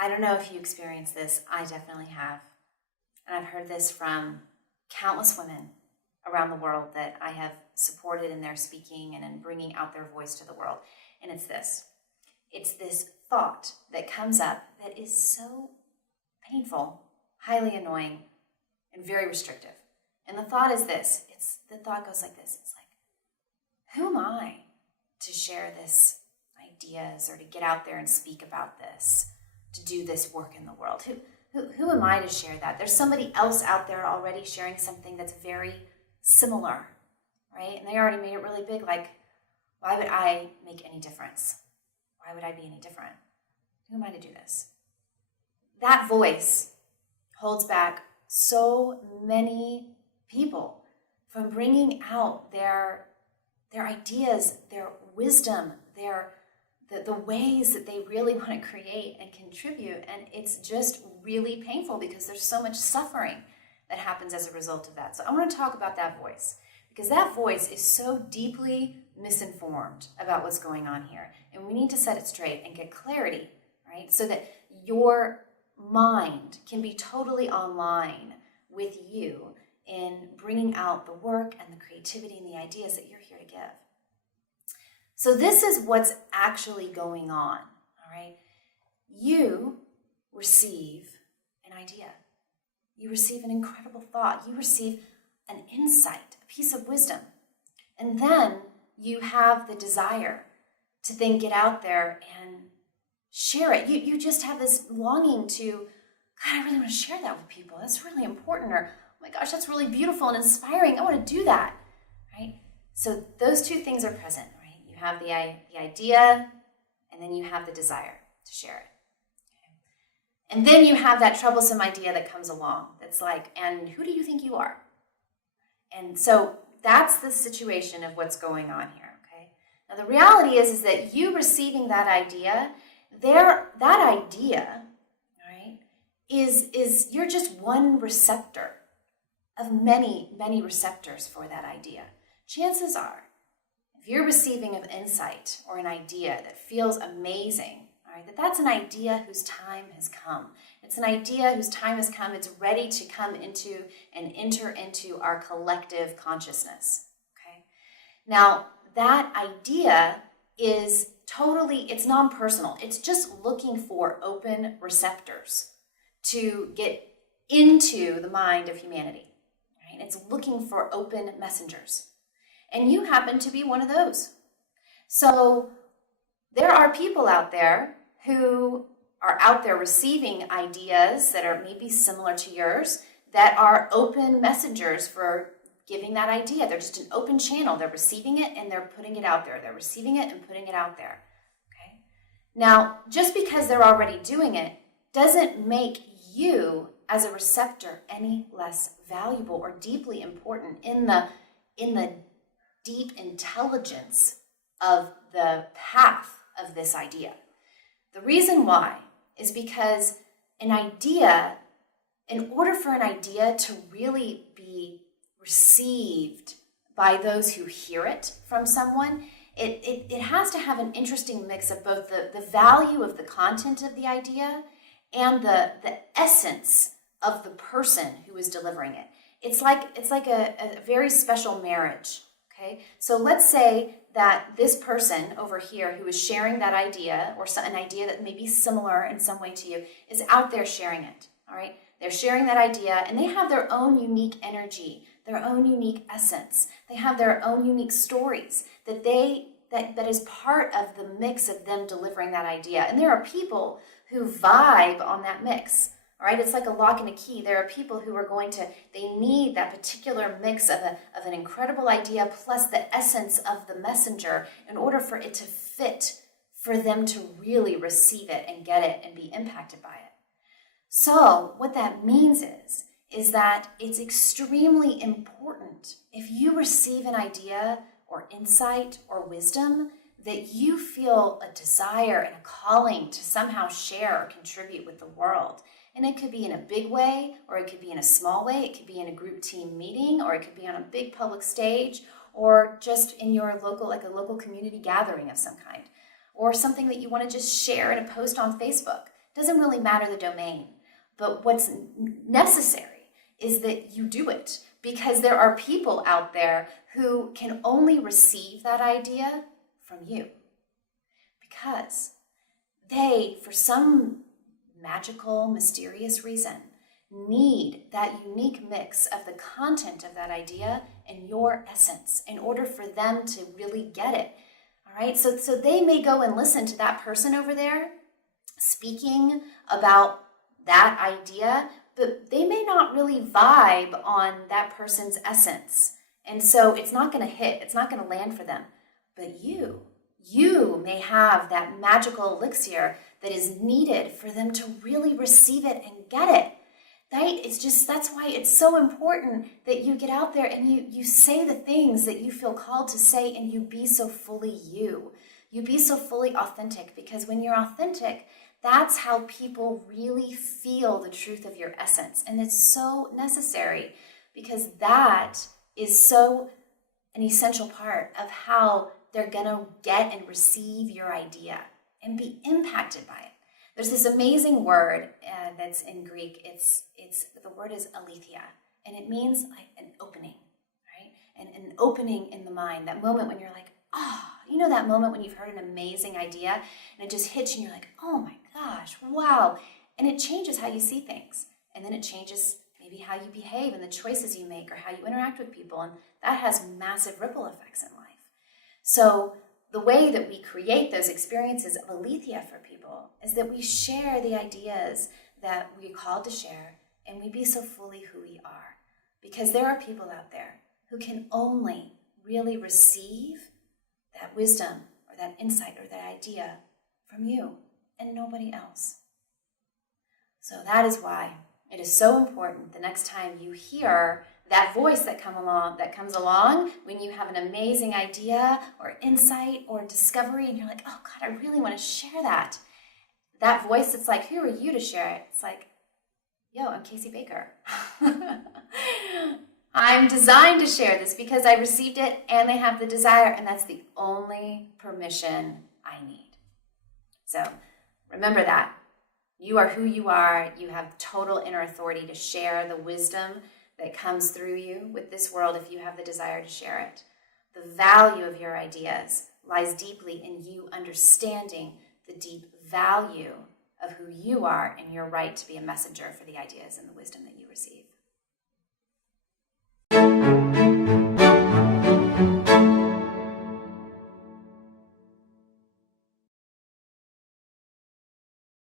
I don't know if you experience this. I definitely have. And I've heard this from countless women around the world that I have supported in their speaking and in bringing out their voice to the world. And it's this. It's this thought that comes up that is so painful, highly annoying, and very restrictive. And the thought is this. The thought goes like this. It's like, who am I to share this ideas or to get out there and speak about this, to do this work in the world? Who am I to share that? There's somebody else out there already sharing something that's very similar, right? And they already made it really big. Like, why would I make any difference? Why would I be any different? Who am I to do this? That voice holds back so many people from bringing out their ideas, their wisdom, the ways that they really want to create and contribute. And it's just really painful because there's so much suffering that happens as a result of that. So I want to talk about that voice, because that voice is so deeply misinformed about what's going on here. And we need to set it straight and get clarity, right? So that your mind can be totally online with you in bringing out the work and the creativity and the ideas that you're here to give. So this is what's actually going on, all right? You receive an idea. You receive an incredible thought. You receive an insight, a piece of wisdom. And then you have the desire to then get out there and share it. You just have this longing to, God, I really want to share that with people. That's really important. Or, oh my gosh, that's really beautiful and inspiring. I want to do that, right? So those two things are present, right? You have the idea, and then you have the desire to share it. Okay? And then you have that troublesome idea that comes along that's like, and who do you think you are? And so that's the situation of what's going on here, okay? Now the reality is that you receiving that idea, that idea, right, is you're just one receptor of many, many receptors for that idea. Chances are, if you're receiving an insight or an idea that feels amazing, all right, that's an idea whose time has come. It's an idea whose time has come. It's ready to come into and enter into our collective consciousness, okay? Now, that idea is it's non-personal. It's just looking for open receptors to get into the mind of humanity, right? It's looking for open messengers. And you happen to be one of those. So there are people out there who are out there receiving ideas that are maybe similar to yours that are open messengers for giving that idea. They're just an open channel. They're receiving it and they're putting it out there. They're receiving it and putting it out there. Okay? Now, just because they're already doing it doesn't make you as a receptor any less valuable or deeply important in the deep intelligence of the path of this idea. The reason why is because an idea, in order for an idea to really be received by those who hear it from someone, it has to have an interesting mix of both the value of the content of the idea and the essence of the person who is delivering it. It's like a very special marriage. Okay, so let's say that this person over here who is sharing that idea, or an idea that may be similar in some way to you, is out there sharing it, all right? They're sharing that idea, and they have their own unique energy, their own unique essence. They have their own unique stories that is part of the mix of them delivering that idea. And there are people who vibe on that mix. All right, it's like a lock and a key. There are people who are they need that particular mix of an incredible idea plus the essence of the messenger in order for it to fit, for them to really receive it and get it and be impacted by it. So what that means is that it's extremely important if you receive an idea or insight or wisdom that you feel a desire and a calling to somehow share or contribute with the world. And it could be in a big way, or it could be in a small way. It could be in a group team meeting, or it could be on a big public stage, or just in your local, like a local community gathering of some kind, or something that you want to just share in a post on Facebook. Doesn't really matter the domain. But what's necessary is that you do it, because there are people out there who can only receive that idea from you. Because they, for some magical, mysterious reason, need that unique mix of the content of that idea and your essence in order for them to really get it. All right, so they may go and listen to that person over there speaking about that idea, but they may not really vibe on that person's essence. And so it's not going to hit, it's not going to land for them. But you may have that magical elixir that is needed for them to really receive it and get it. Right? That's why it's so important that you get out there and you say the things that you feel called to say, and you be so fully you. You be so fully authentic, because when you're authentic, that's how people really feel the truth of your essence. And it's so necessary, because that is so an essential part of how they're going to get and receive your idea and be impacted by it. There's this amazing word that's in Greek. It's the word is aletheia, and it means like an opening, right? And an opening in the mind, that moment when you're like, that moment when you've heard an amazing idea and it just hits you and you're like, oh my gosh, wow. And it changes how you see things. And then it changes maybe how you behave and the choices you make or how you interact with people. And that has massive ripple effects in life. So the way that we create those experiences of aletheia for people is that we share the ideas that we're called to share, and we be so fully who we are. Because there are people out there who can only really receive that wisdom or that insight or that idea from you and nobody else. So that is why it is so important the next time you hear that voice that comes along when you have an amazing idea or insight or discovery, and you're like, oh God, I really want to share that. That voice, it's like, who are you to share it? It's like, yo, I'm Casey Baker. I'm designed to share this because I received it and I have the desire, and that's the only permission I need. So remember that. You are who you are. You have total inner authority to share the wisdom that comes through you with this world if you have the desire to share it. The value of your ideas lies deeply in you understanding the deep value of who you are and your right to be a messenger for the ideas and the wisdom that you